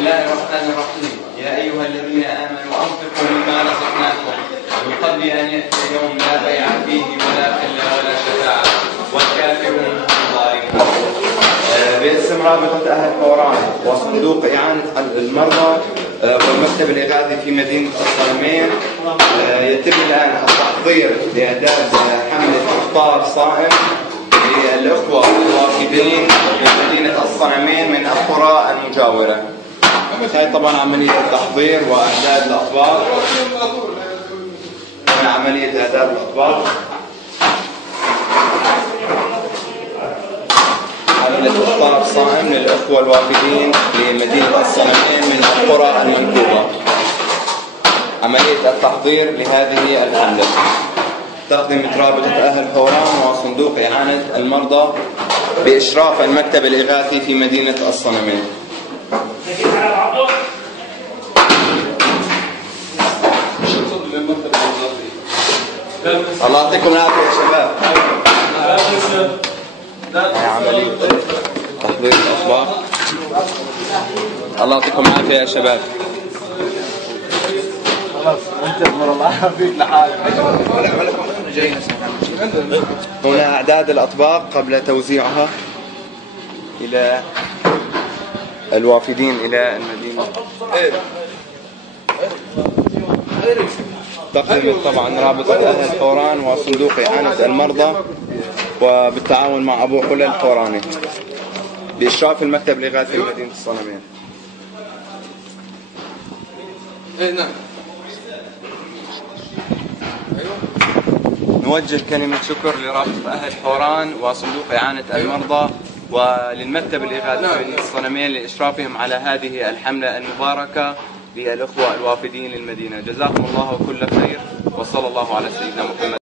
الله الرحمن الرحيم. يا أيها الذين آمنوا أنفقوا مما رزقناكم من قبل أن يأتي يوم لا بيع فيه ولا خلة ولا شفاعة والكافرون هم الظالمون. باسم رابطة أهل حوران وصندوق إعانة المرضى والمكتب الإغاثي في مدينة الصنمين، يتم الآن التحضير لإعداد حملة إفطار صائم للأخوة الوافدين في مدينة الصنمين من القرى المجاورة. هاي طبعا عملية التحضير وإعداد الأطباق. من عملية إعداد الأطباق حملة إفطار صائم للأخوة الوافدين لمدينة الصنمين من القرى المنكوبة. عملية التحضير لهذه الحملة تقدم رابطة أهل حوران وصندوق إعانة المرضى بإشراف المكتب الإغاثي في مدينة الصنمين. الله يعطيكم العافية يا شباب. هاي عملية تحضير الأطباق. الله يعطيكم العافية يا شباب. خلاص انتظر الله يعافيك لحالك. هنا إعداد الأطباق قبل توزيعها إلى الوافدين إلى المدينة. تقدم طبعا رابطة أهل حوران وصندوق إعانة المرضى وبالتعاون مع أبو حلل الحوراني بإشراف المكتب الإغاثي لمدينة الصنمين. نعم. نوجه كلمة شكر لرابطة أهل حوران وصندوق إعانة المرضى وللمكتب الإغاثي في مدينة الصنمين لإشرافهم على هذه الحملة المباركة للأخوة الوافدين للمدينة. جزاكم الله كل خير وصلى الله على سيدنا محمد.